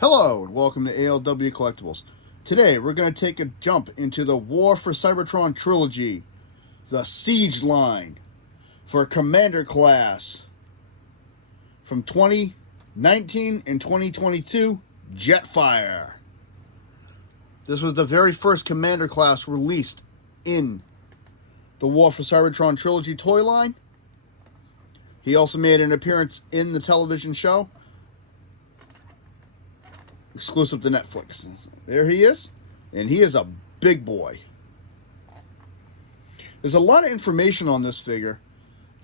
Hello and welcome to ALW Collectibles. Today we're going to take a jump into the War for Cybertron Trilogy, the Siege line for Commander class from 2019 and 2022, Jetfire. This was the very first Commander class released in the War for Cybertron Trilogy toy line. He also made an appearance in the television show, exclusive to Netflix. There he is, and he is a big boy. There's a lot of information on this figure.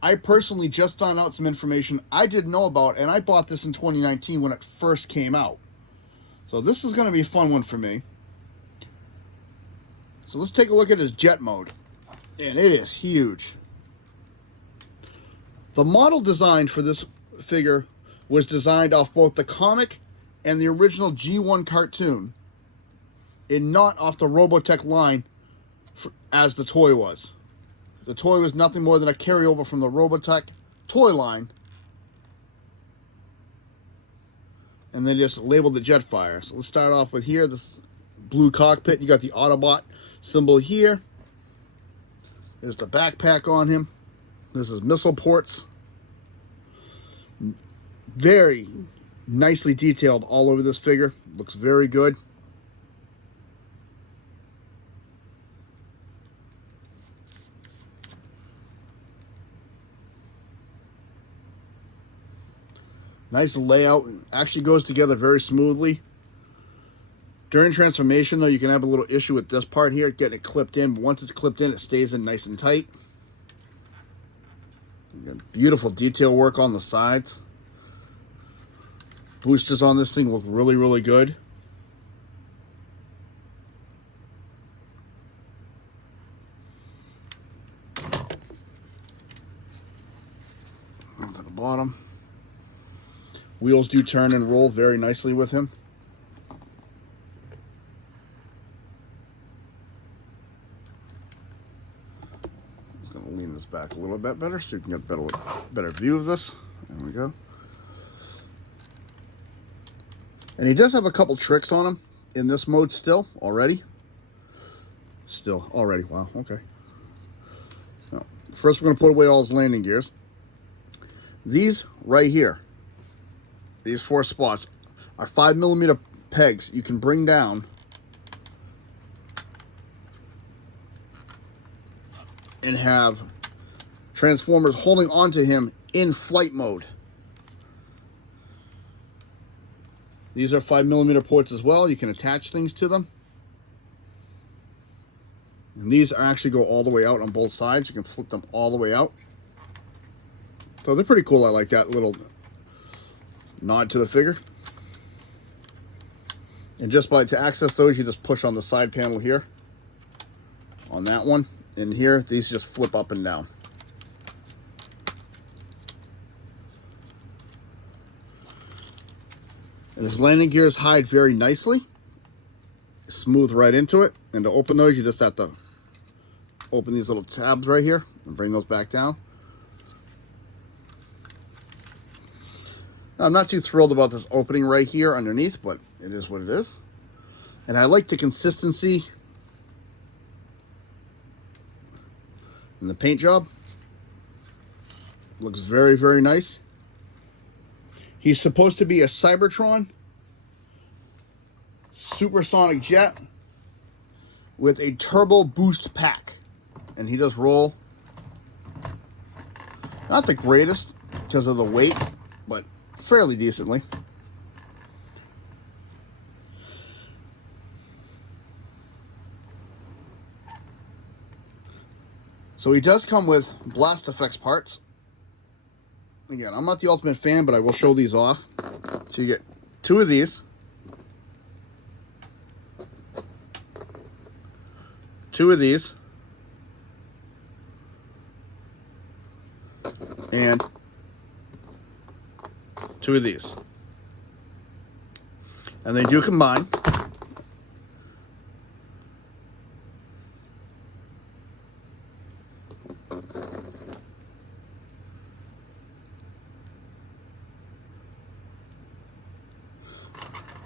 I personally just found out some information I didn't know about, and I bought this in 2019 when it first came out. So this is going to be a fun one for me. So let's take a look at his jet mode, and it is huge. The model design for this figure was designed off both the comic and the original G1 cartoon, and not off the Robotech line as the toy was. The toy was nothing more than a carryover from the Robotech toy line, and they just labeled it Jetfire. So let's start off with here, this blue cockpit. You got the Autobot symbol here. There's the backpack on him. This is missile ports. Very nicely detailed all over this figure. Looks very good. Nice layout. Actually goes together very smoothly. During transformation, though, you can have a little issue with this part here, getting it clipped in. But once it's clipped in, it stays in nice and tight. Beautiful detail work on the sides. Boosters on this thing look really, really good. Down to the bottom. Wheels do turn and roll very nicely with him. I'm going to lean this back a little bit better so you can get a better view of this. There we go. And he does have a couple tricks on him in this mode already. Wow, okay. So, first we're going to put away all his landing gears. These right here, these 4 spots, are 5mm pegs you can bring down and have Transformers holding onto him in flight mode. These are 5mm ports as well. You can attach things to them. And these actually go all the way out on both sides. You can flip them all the way out. So they're pretty cool. I like that little nod to the figure. And to access those, you just push on the side panel here. On that one. And here, these just flip up and down. And his landing gears hide very nicely. Smooth right into it. And to open those, you just have to open these little tabs right here and bring those back down. Now, I'm not too thrilled about this opening right here underneath, but it is what it is. And I like the consistency in the paint job. Looks very, very nice. He's supposed to be a Cybertron supersonic jet with a turbo boost pack. And he does roll. Not the greatest because of the weight, but fairly decently. So he does come with blast effects parts. Again, I'm not the ultimate fan, but I will show these off. So you get 2 of these. 2 of these. And 2 of these. And they do combine.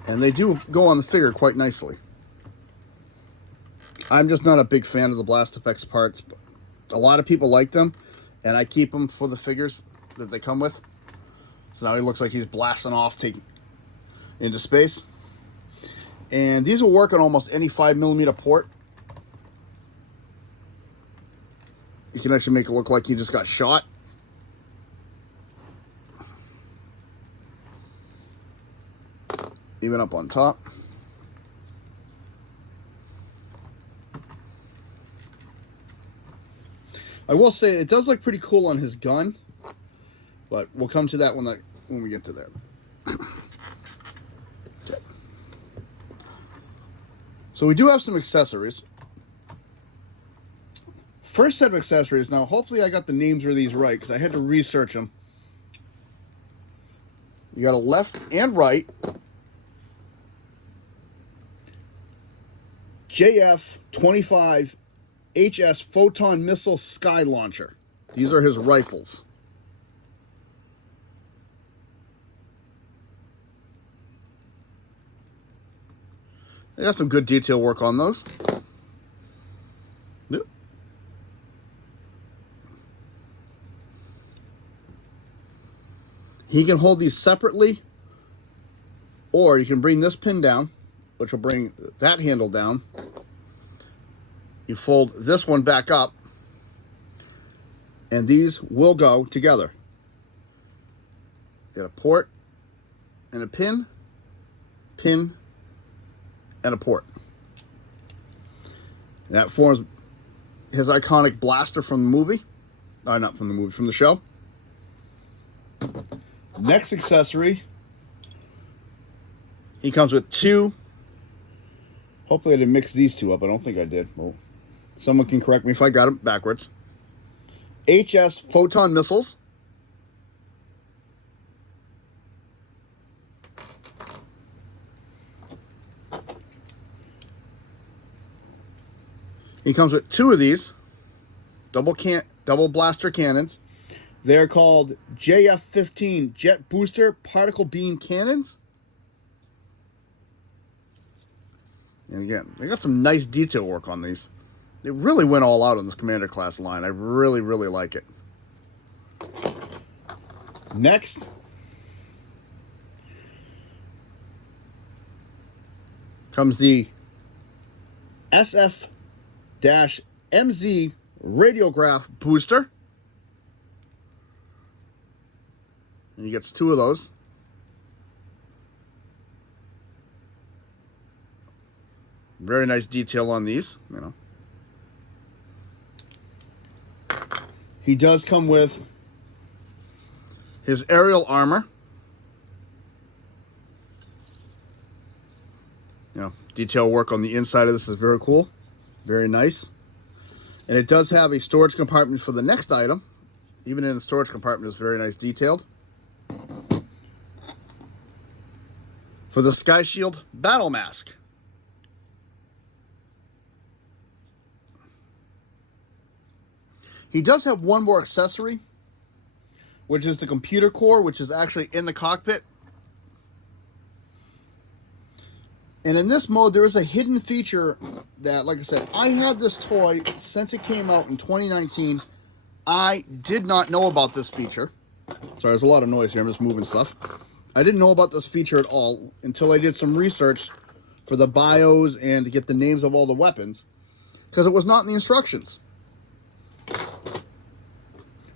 And they do go on the figure quite nicely. I'm just not a big fan of the Blast Effects parts, but a lot of people like them, and I keep them for the figures that they come with. So now he looks like he's blasting off into space. And these will work on almost any 5mm port. You can actually make it look like he just got shot. Even up on top. I will say it does look pretty cool on his gun, but we'll come to that when we get to there. Okay. So we do have some accessories. First set of accessories. Now, hopefully I got the names of these right, because I had to research them. You got a left and right JF-25 HS Photon Missile Sky Launcher. These are his rifles. They got some good detail work on those. Yep. He can hold these separately, or you can bring this pin down, which will bring that handle down. You fold this one back up, and these will go together. Get a port and a pin, and a port. And that forms his iconic blaster from the movie. Not from the movie, from the show. Next accessory, he comes with two. Hopefully I didn't mix these two up. I don't think I did. Well, someone can correct me if I got them backwards. HS Photon Missiles. He comes with two of these double blaster cannons. They're called JF-15 Jet Booster Particle Beam Cannons. And again, they got some nice detail work on these. They really went all out on this Commander class line. I really, really like it. Next, comes the SF-MZ Radiograph Booster. And he gets two of those. Very nice detail on these, you know. He does come with his aerial armor. You know, detail work on the inside of this is very cool. Very nice. And it does have a storage compartment for the next item. Even in the storage compartment, it's very nice detailed. For the Sky Shield Battle Mask. He does have one more accessory, which is the computer core, which is actually in the cockpit. And in this mode, there is a hidden feature that, like I said, I had this toy since it came out in 2019. I did not know about this feature. Sorry, there's a lot of noise here. I'm just moving stuff. I didn't know about this feature at all until I did some research for the bios and to get the names of all the weapons, because it was not in the instructions.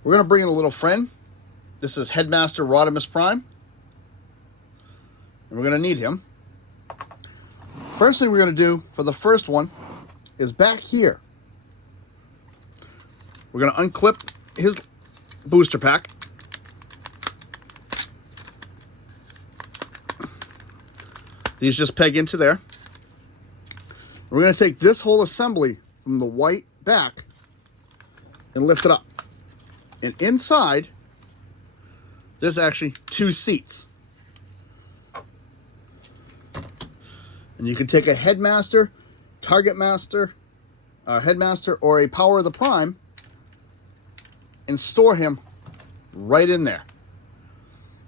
We're going to bring in a little friend. This is Headmaster Rodimus Prime. And we're going to need him. First thing we're going to do for the first one is back here. We're going to unclip his booster pack. These just peg into there. We're going to take this whole assembly from the white back and lift it up. And inside, there's actually two seats. And you can take a Headmaster, Target Master, Headmaster, or a Power of the Prime and store him right in there.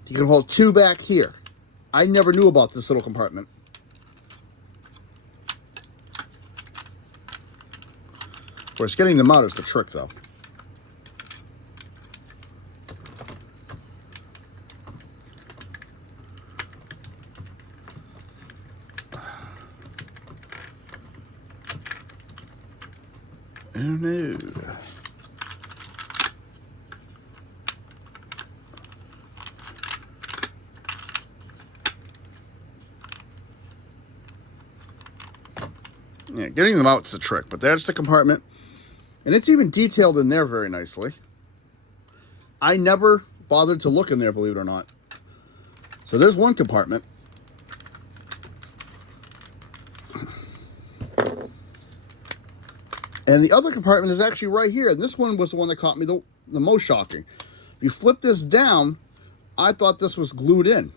You can hold two back here. I never knew about this little compartment. Of course, getting them out is the trick, though. Oh no. Yeah, getting them out is the trick, but that's the compartment. And it's even detailed in there very nicely. I never bothered to look in there, believe it or not. So there's one compartment. And the other compartment is actually right here. And this one was the one that caught me the most shocking. If you flip this down, I thought this was glued in.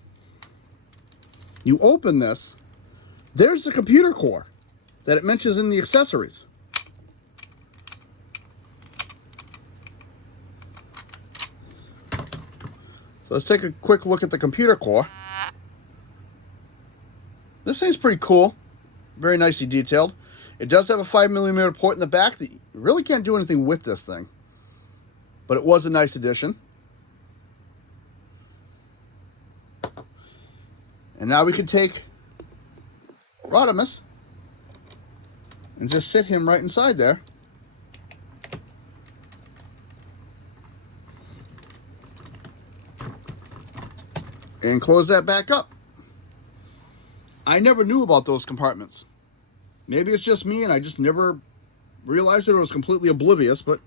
You open this, there's the computer core that it mentions in the accessories. So let's take a quick look at the computer core. This thing's pretty cool. Very nicely detailed. It does have a 5mm port in the back that you really can't do anything with this thing. But it was a nice addition. And now we can take Rodimus and just sit him right inside there. And close that back up. I never knew about those compartments. Maybe it's just me and I just never realized it or was completely oblivious, but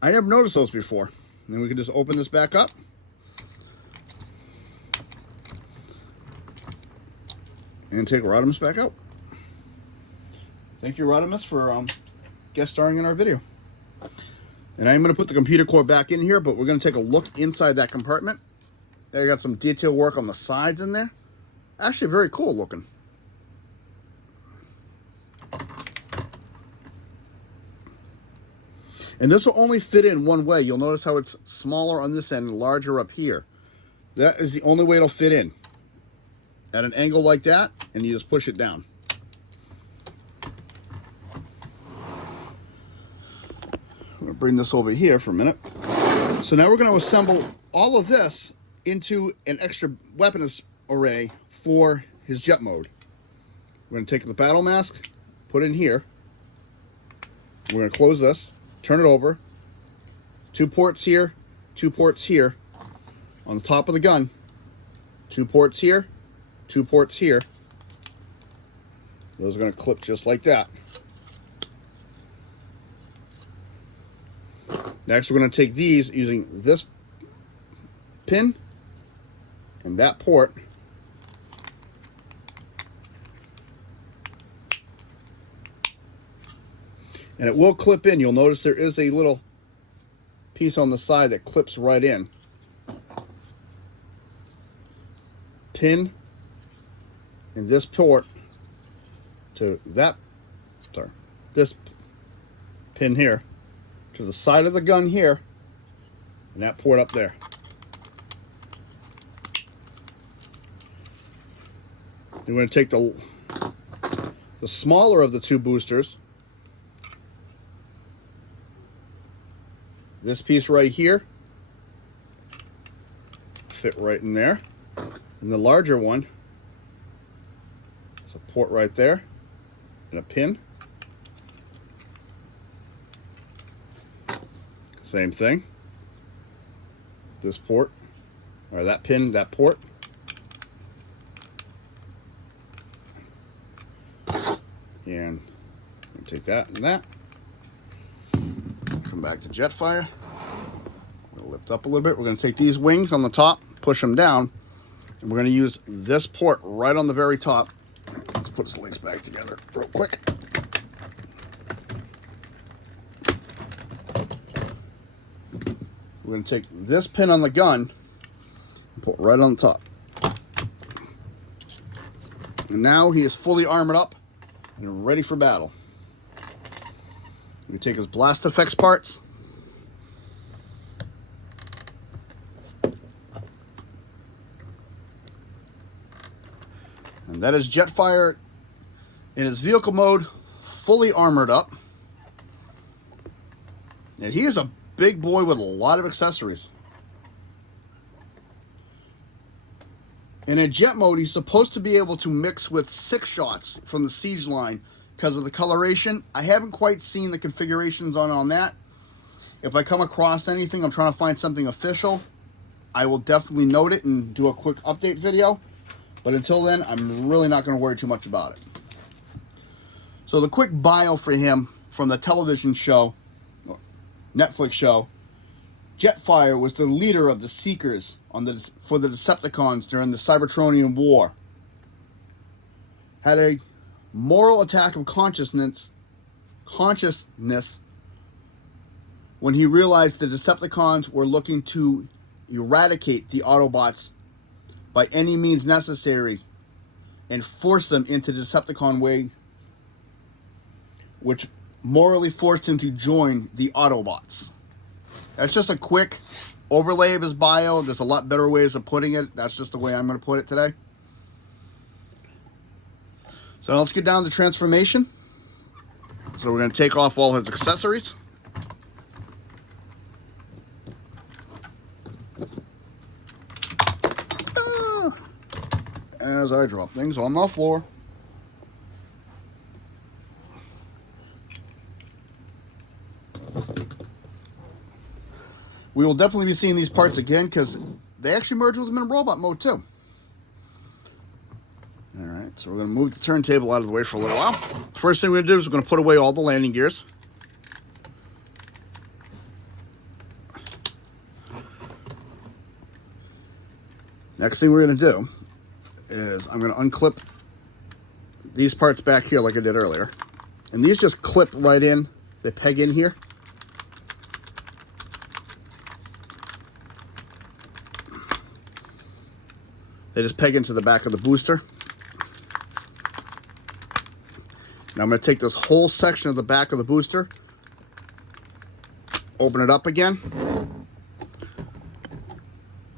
I never noticed those before. And we can just open this back up. And take Rodimus back out. Thank you, Rodimus, for guest starring in our video. And I'm going to put the computer core back in here, but we're going to take a look inside that compartment. They got some detail work on the sides in there. Actually, very cool looking. And this will only fit in one way. You'll notice how it's smaller on this end and larger up here. That is the only way it'll fit in. At an angle like that, and you just push it down. I'm going to bring this over here for a minute. So now we're going to assemble all of this into an extra weapons array for his jet mode. We're going to take the battle mask, put it in here. We're going to close this, turn it over. 2 ports here, 2 ports here. On the top of the gun, 2 ports here, 2 ports here. Those are going to clip just like that. Next, we're going to take these using this pin and that port. And it will clip in. You'll notice there is a little piece on the side that clips right in. Pin in this port to that, this pin here to the side of the gun here, and that port up there. We're going to take the smaller of the 2 boosters, this piece right here, fit right in there, and the larger one, there's a port right there, and a pin. Same thing. This port, or that pin, that port. And take that and that. Come back to Jetfire. We'll lift up a little bit. We're going to take these wings on the top, push them down, and we're going to use this port right on the very top. Let's put his legs back together real quick. We're going to take this pin on the gun and put it right on the top. And now he is fully armored up and ready for battle. We take his blast effects parts. And that is Jetfire in his vehicle mode, fully armored up. And he is a big boy with a lot of accessories. And in jet mode, he's supposed to be able to mix with 6 shots from the Siege line because of the coloration. I haven't quite seen the configurations on that. If I come across anything, I'm trying to find something official, I will definitely note it and do a quick update video. But until then, I'm really not going to worry too much about it. So the quick bio for him from the television show, Netflix show, Jetfire was the leader of the Seekers for the Decepticons during the Cybertronian War. Had a moral attack of consciousness when he realized the Decepticons were looking to eradicate the Autobots by any means necessary and force them into Decepticon ways, which morally forced him to join the Autobots. That's just a quick overlay of his bio. There's a lot better ways of putting it. That's just the way I'm going to put it today. So let's get down to transformation. So we're going to take off all his accessories. As I drop things on the floor. We will definitely be seeing these parts again because they actually merge with them in robot mode too. Alright, so we're going to move the turntable out of the way for a little while. First thing we're going to do is we're going to put away all the landing gears. Next thing we're going to do is I'm going to unclip these parts back here like I did earlier. And these just clip right in. They peg in here. They just peg into the back of the booster. Now I'm going to take this whole section of the back of the booster, open it up again,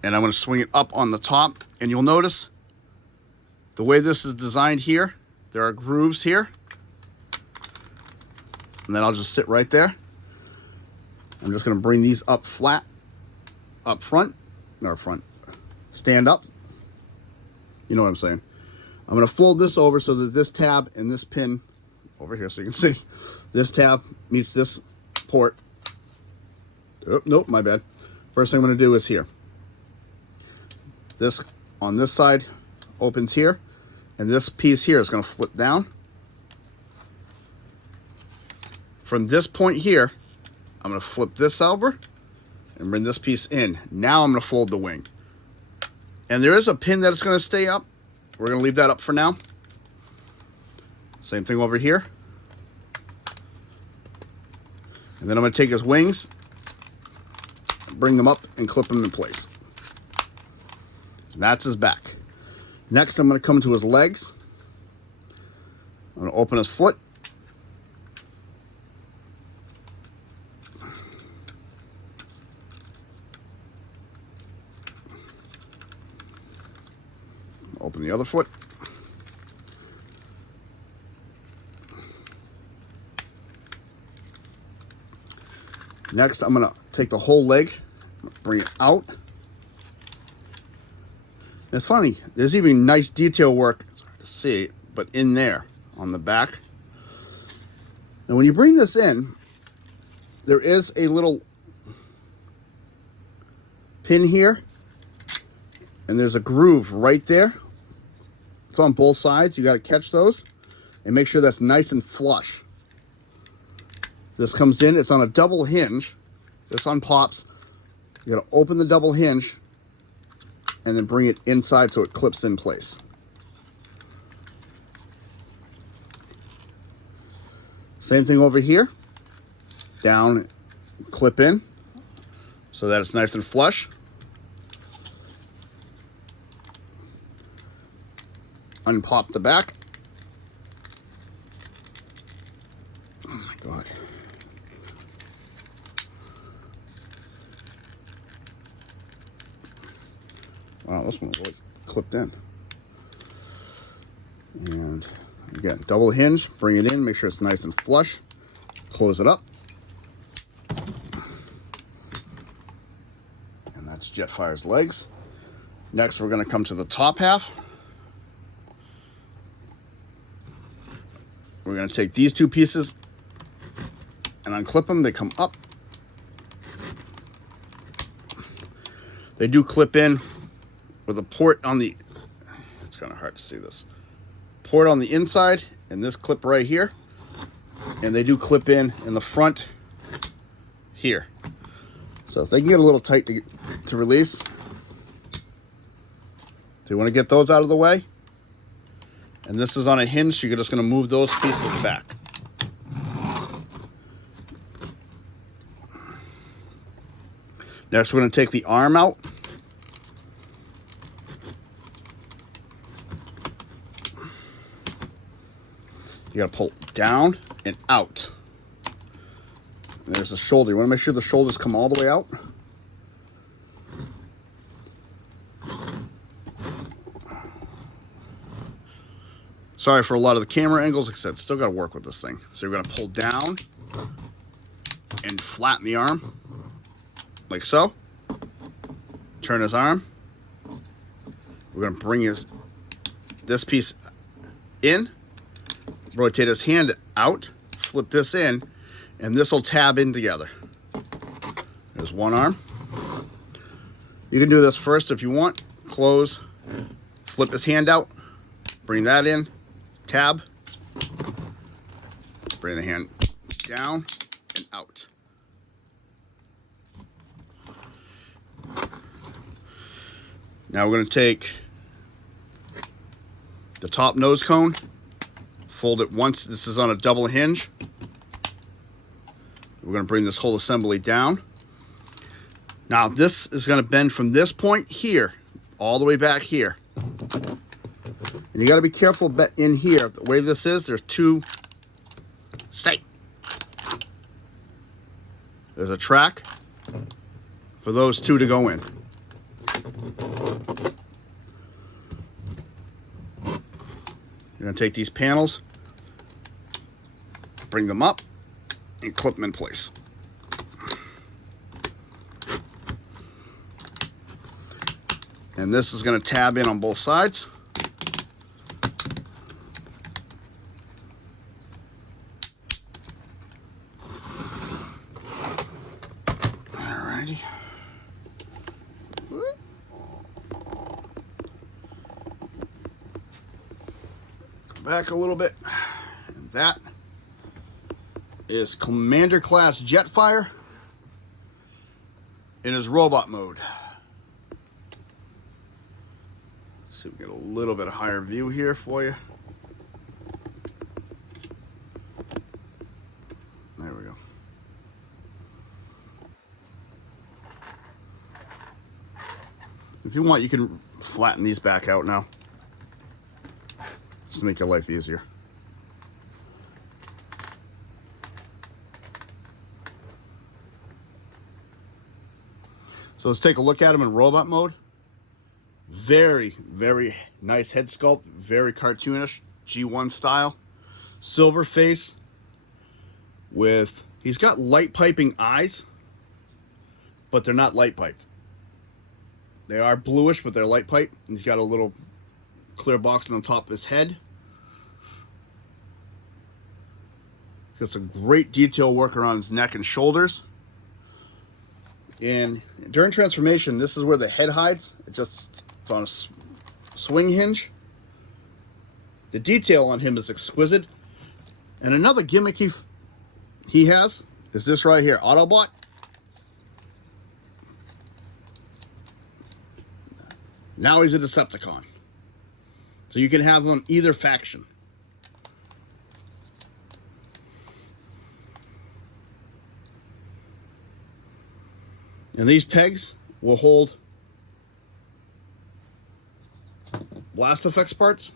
and I'm going to swing it up on the top. And you'll notice the way this is designed here, there are grooves here. And then I'll just sit right there. I'm just going to bring these up flat, up front, or front, stand up. You know what I'm saying. I'm going to fold this over so that this tab and this pin over here, so you can see, this tab meets this port. Oh, nope, my bad. First thing I'm going to do is here. This on this side opens here, and this piece here is going to flip down. From this point here, I'm going to flip this over and bring this piece in. Now I'm going to fold the wing. And there is a pin that is going to stay up. We're going to leave that up for now. Same thing over here. And then I'm going to take his wings, bring them up, and clip them in place. And that's his back. Next, I'm going to come to his legs. I'm going to open his foot. Open the other foot. Next, I'm going to take the whole leg, bring it out. And it's funny, there's even nice detail work, it's hard to see, but in there on the back. And when you bring this in, there is a little pin here, and there's a groove right there. It's on both sides. You got to catch those and make sure that's nice and flush. This comes in. It's on a double hinge. This unpops. You got to open the double hinge and then bring it inside so it clips in place. Same thing over here. Down, clip in so that it's nice and flush. Unpop the back. Oh my God. Wow, this one was really clipped in. And again, double hinge, bring it in, make sure it's nice and flush, close it up. And that's Jetfire's legs. Next, we're going to come to the top half. We're going to take these two pieces and unclip them. They come up. They do clip in with a port on the, it's kind of hard to see this, port on the inside and this clip right here. And they do clip in the front here. So if they can get a little tight to release, so you want to get those out of the way. And this is on a hinge, so you're just going to move those pieces back. Next, we're going to take the arm out. You got to pull down and out. And there's the shoulder. You want to make sure the shoulders come all the way out. Sorry for a lot of the camera angles. Like I said, still got to work with this thing. So you're going to pull down and flatten the arm, like so. Turn his arm. We're going to bring this piece in, rotate his hand out, flip this in, and this will tab in together. There's one arm. You can do this first if you want. Close, flip his hand out, bring that in, tab, bring the hand down and out. Now we're going to take the top nose cone, fold it once. This is on a double hinge. We're going to bring this whole assembly down. Now this is going to bend from this point here all the way back here. And you got to be careful in here. The way this is, there's two, there's a track for those two to go in. You're going to take these panels, bring them up, and clip them in place. And this is going to tab in on both sides. Alrighty. Go back a little bit. And that is Commander Class Jetfire in his robot mode. See if we get a little bit of higher view here for you. There we go. If you want, you can flatten these back out now, just to make your life easier. So let's take a look at him in robot mode. Very, very nice head sculpt, very cartoonish, G1 style. Silver face with, he's got light piping eyes, but they're not light piped. They are bluish, but they're light pipe. He's got a little clear box on the top of his head. He's got some great detail work around his neck and shoulders. And during transformation, this is where the head hides. It's on a swing hinge. The detail on him is exquisite. And another gimmick he has is this right here, Autobot. Now he's a Decepticon. So you can have him on either faction. And these pegs will hold blast effects parts.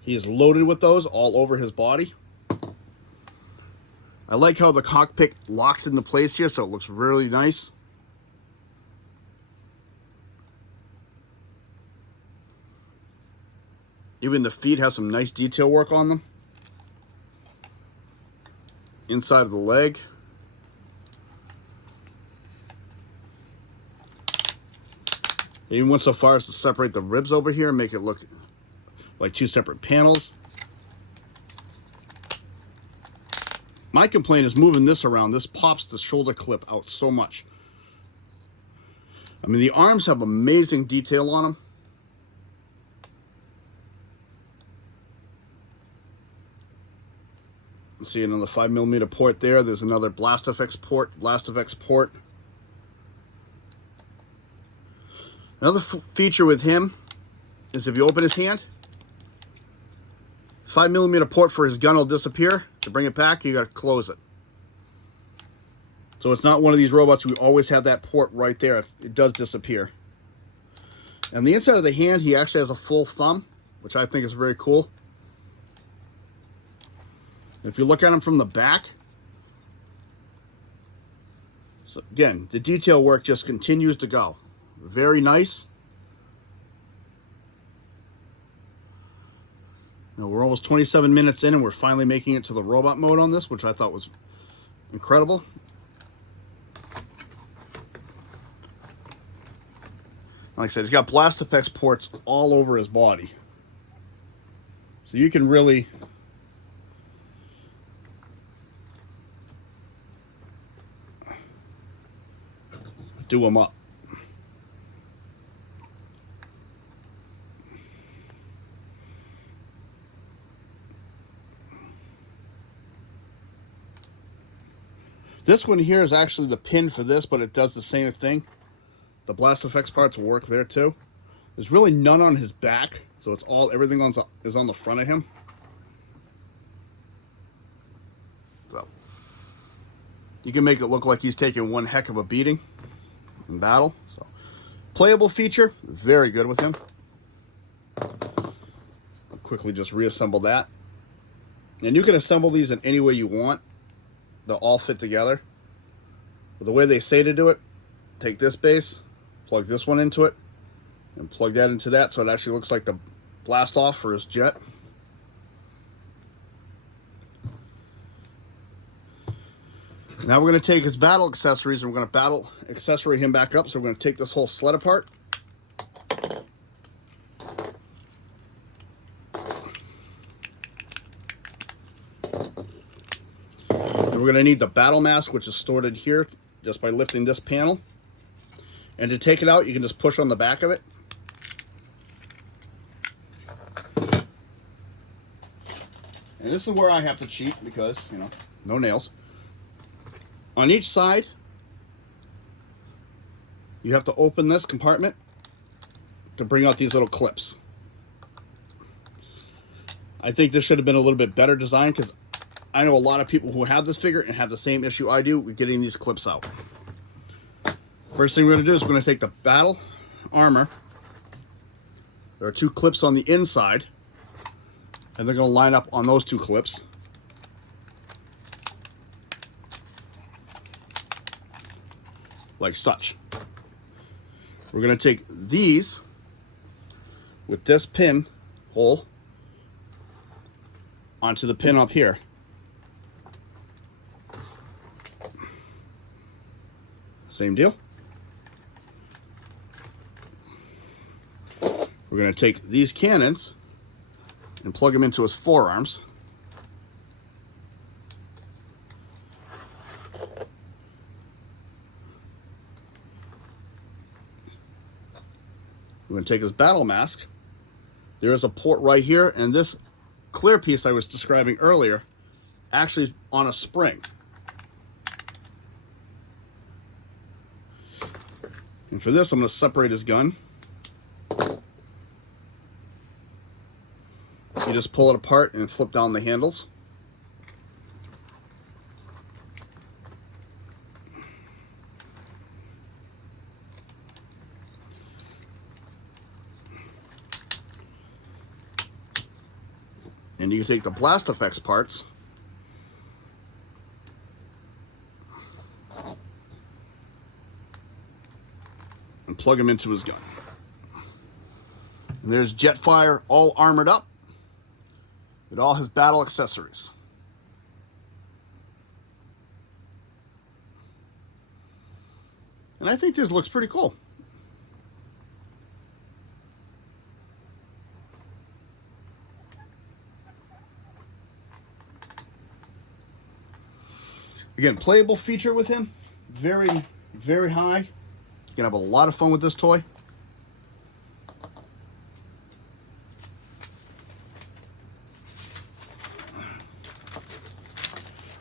He is loaded with those all over his body. I like how the cockpit locks into place here, so it looks really nice. Even the feet have some nice detail work on them. Inside of the leg. They even went so far as to separate the ribs over here and make it look like two separate panels. My complaint is moving this around. This pops the shoulder clip out so much. I mean, the arms have amazing detail on them. See another 5mm port there. There's another Blast FX port. Another feature with him is if you open his hand, 5mm port for his gun will disappear. To bring it back, you got to close it. So it's not one of these robots we always have that port right there. It does disappear. And the inside of the hand, he actually has a full thumb, which I think is very cool. If you look at him from the back, so again, the detail work just continues to go. Very nice. Now we're almost 27 minutes in and we're finally making it to the robot mode on this, which I thought was incredible. Like I said, he's got Blast FX ports all over his body. So you can really do them up. This one here is actually the pin for this, but it does the same thing. The Blast FX parts work there too. There's really none on his back, so it's everything is on the front of him. So you can make it look like he's taking one heck of a beating in battle. So playable feature, very good with him. I'll quickly just reassemble that. And you can assemble these in any way you want. They'll all fit together. But the way they say to do it, take this base, plug this one into it, and plug that into that so it actually looks like the blast off for his jet. Now we're going to take his battle accessories and we're going to battle accessory him back up. So we're going to take this whole sled apart. And we're going to need the battle mask, which is stored in here just by lifting this panel. And to take it out, you can just push on the back of it. And this is where I have to cheat because, you know, no nails. On each side, you have to open this compartment to bring out these little clips. I think this should have been a little bit better designed because I know a lot of people who have this figure and have the same issue I do with getting these clips out. First thing we're going to do is we're going to take the battle armor. There are two clips on the inside, and they're going to line up on those two clips. Like such. We're going to take these with this pin hole onto the pin up here. Same deal. We're going to take these cannons and plug them into his forearms. We're going to take his battle mask. There is a port right here, and this clear piece I was describing earlier actually is on a spring. And for this, I'm going to separate his gun. You just pull it apart and flip down the handles. And you can take the Blast FX parts and plug him into his gun. And there's Jetfire all armored up with all his battle accessories. And I think this looks pretty cool. Again, playable feature with him. Very, very high. You can have a lot of fun with this toy.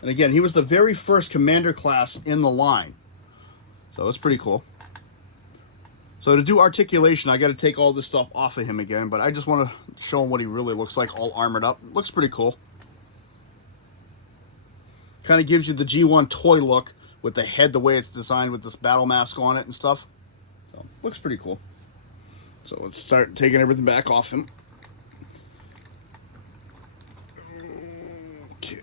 And again, he was the very first commander class in the line. So it's pretty cool. So to do articulation, I got to take all this stuff off of him again, but I just want to show him what he really looks like, all armored up. Looks pretty cool. Kind of gives you the G1 toy look with the head, the way it's designed with this battle mask on it and stuff. So looks pretty cool. So let's start taking everything back off him. Okay.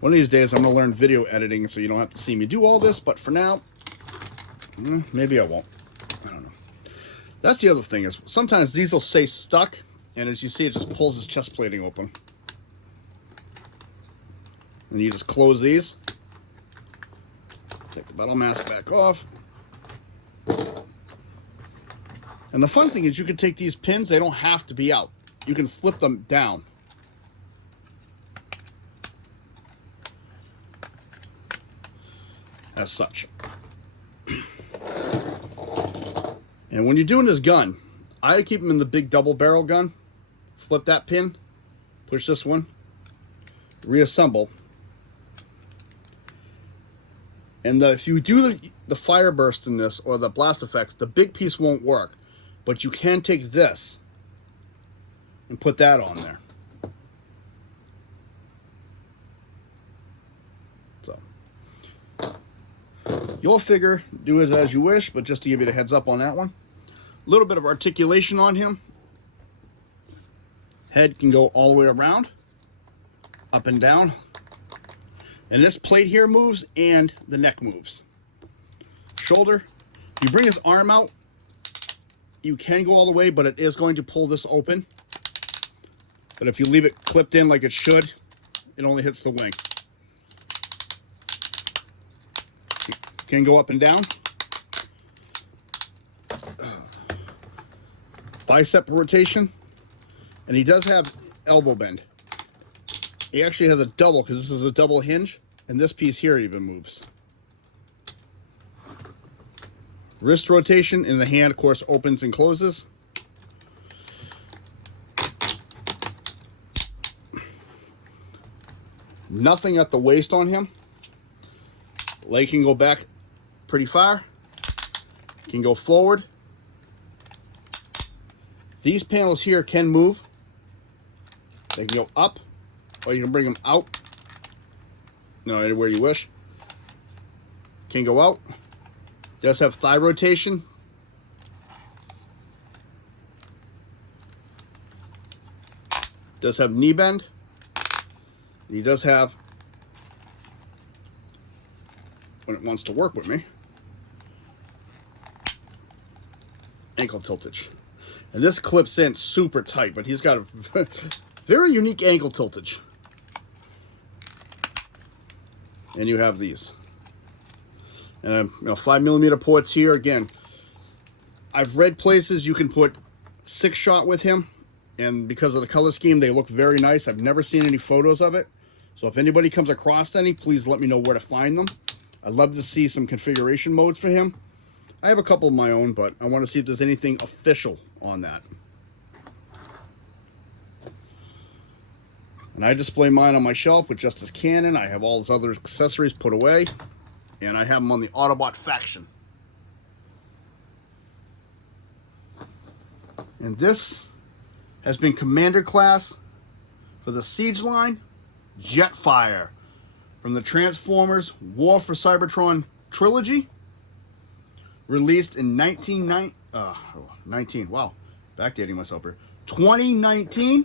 One of these days I'm going to learn video editing so you don't have to see me do all this, but for now, maybe I won't. I don't know. That's the other thing, is sometimes these will say stuck, and as you see, it just pulls his chest plating open. And you just close these. Take the battle mask back off. And the fun thing is you can take these pins, they don't have to be out. You can flip them down. As such. And when you're doing this gun, I keep them in the big double barrel gun. Flip that pin, push this one, reassemble. And if you do the fire burst in this, or the blast effects, the big piece won't work. But you can take this and put that on there. So you'll figure, do it as you wish, but just to give you the heads up on that one. A little bit of articulation on him. Head can go all the way around, up and down. And this plate here moves, and the neck moves. Shoulder, you bring his arm out, you can go all the way, but it is going to pull this open. But if you leave it clipped in like it should, it only hits the wing. Can go up and down. Bicep rotation. And he does have elbow bend. He actually has a double, because this is a double hinge, and this piece here even moves. Wrist rotation, and the hand, of course, opens and closes. Nothing at the waist on him. Leg can go back pretty far. Can go forward. These panels here can move. They can go up, or you can bring them out. No, anywhere you wish. Can go out. Does have thigh rotation. Does have knee bend. He does have, when it wants to work with me, ankle tiltage. And this clips in super tight, but he's got a very unique ankle tiltage. And you have these. And 5mm ports here. Again, I've read places you can put 6-shot with him, and because of the color scheme, they look very nice. I've never seen any photos of it. So if anybody comes across any, please let me know where to find them. I'd love to see some configuration modes for him. I have a couple of my own, but I want to see if there's anything official on that. And I display mine on my shelf with just his cannon. I have all his other accessories put away. And I have them on the Autobot faction. And this has been Commander Class for the Siege line, Jetfire, from the Transformers War for Cybertron Trilogy, released in 2019.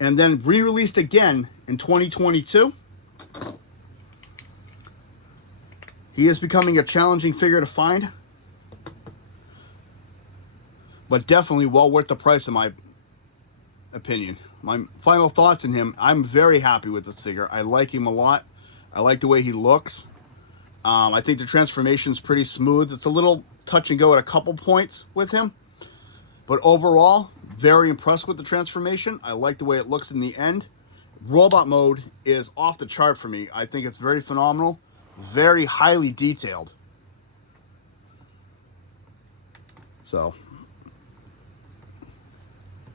and then re-released again in 2022. He is becoming a challenging figure to find, but definitely well worth the price in my opinion. My final thoughts on him, I'm very happy with this figure. I like him a lot. I like the way he looks. I think the transformation is pretty smooth. It's a little touch and go at a couple points with him, but overall, very impressed with the transformation. I like the way it looks in the end. Robot mode is off the chart for me. I think it's very phenomenal, very highly detailed. So,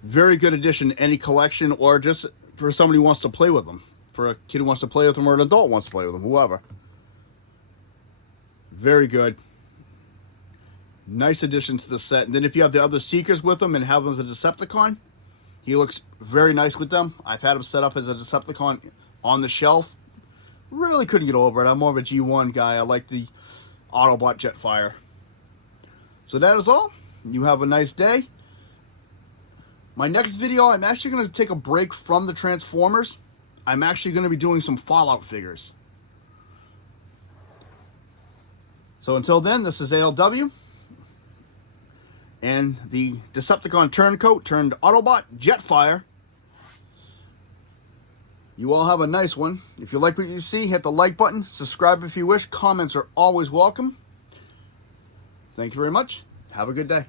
very good addition to any collection, or just for somebody who wants to play with them. For a kid who wants to play with them, or an adult who wants to play with them, whoever. Very good. Nice addition to the set. And then if you have the other Seekers with them and have them as a Decepticon, he looks very nice with them. I've had him set up as a Decepticon on the shelf. Really couldn't get over it. I'm more of a G1 guy. I like the Autobot Jetfire. So that is all. You have a nice day. My next video, I'm actually going to take a break from the Transformers. I'm actually going to be doing some Fallout figures. So until then, this is ALW. And the Decepticon Turncoat turned Autobot Jetfire. You all have a nice one. If you like what you see, hit the like button. Subscribe if you wish. Comments are always welcome. Thank you very much. Have a good day.